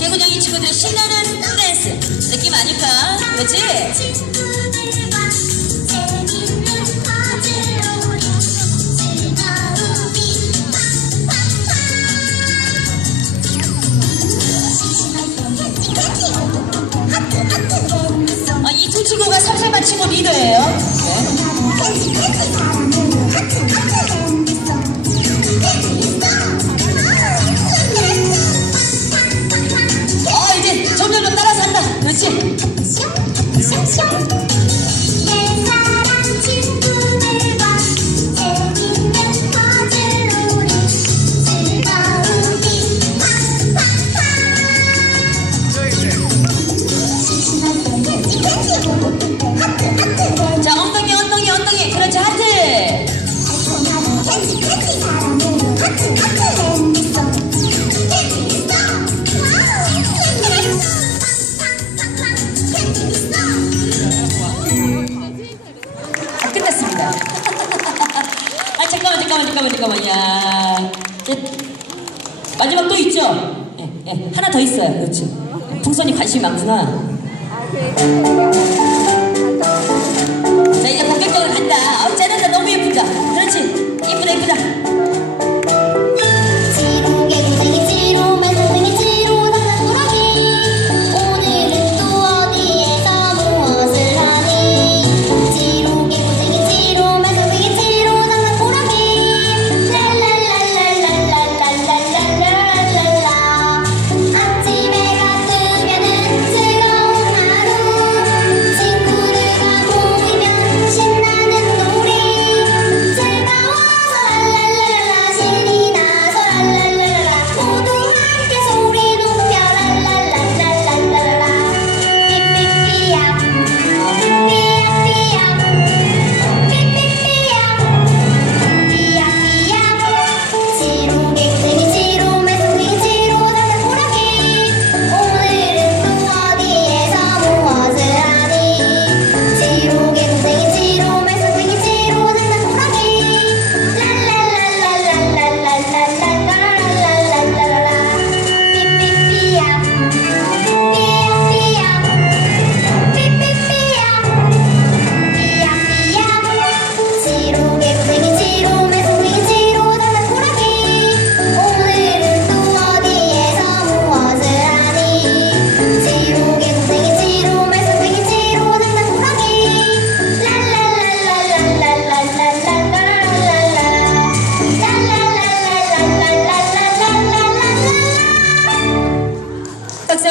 개구쟁이 친구들 신나는 댄스 느낌 아닐까? 그렇지? 잠깐만, 잠깐만. 야 이제 마지막 또 있죠? 예, 예. 하나 더 있어요. 그렇지. 풍선이 관심이 많구나. 자, 이제 본격적으로 간다. 어, 쟤는 너무 예쁘다. 그렇지. 예쁘다, 예쁘다.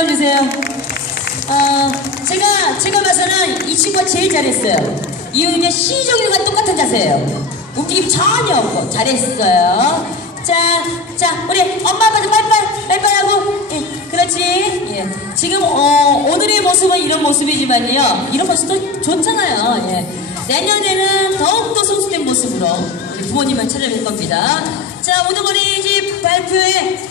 주세요. 어, 제가, 제가 봐서는 이 친구가 제일 잘했어요. 이유는 C 종류가 똑같은 자세예요. 웃기 전혀 없고 잘했어요. 자, 자, 우리 엄마 아빠도 빨빨, 빨빨하고, 예, 그렇지. 예. 지금, 어, 오늘의 모습은 이런 모습이지만요. 이런 모습도 좋잖아요. 예. 내년에는 더욱더 성숙된 모습으로 부모님을 찾아뵐 겁니다. 자, 오늘 우리 집 발표회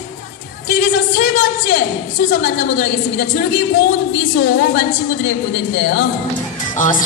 길기서 세 번째 순서 만나보도록 하겠습니다. 줄기 고운 미소 반 친구들의 무대인데요. 어, 사-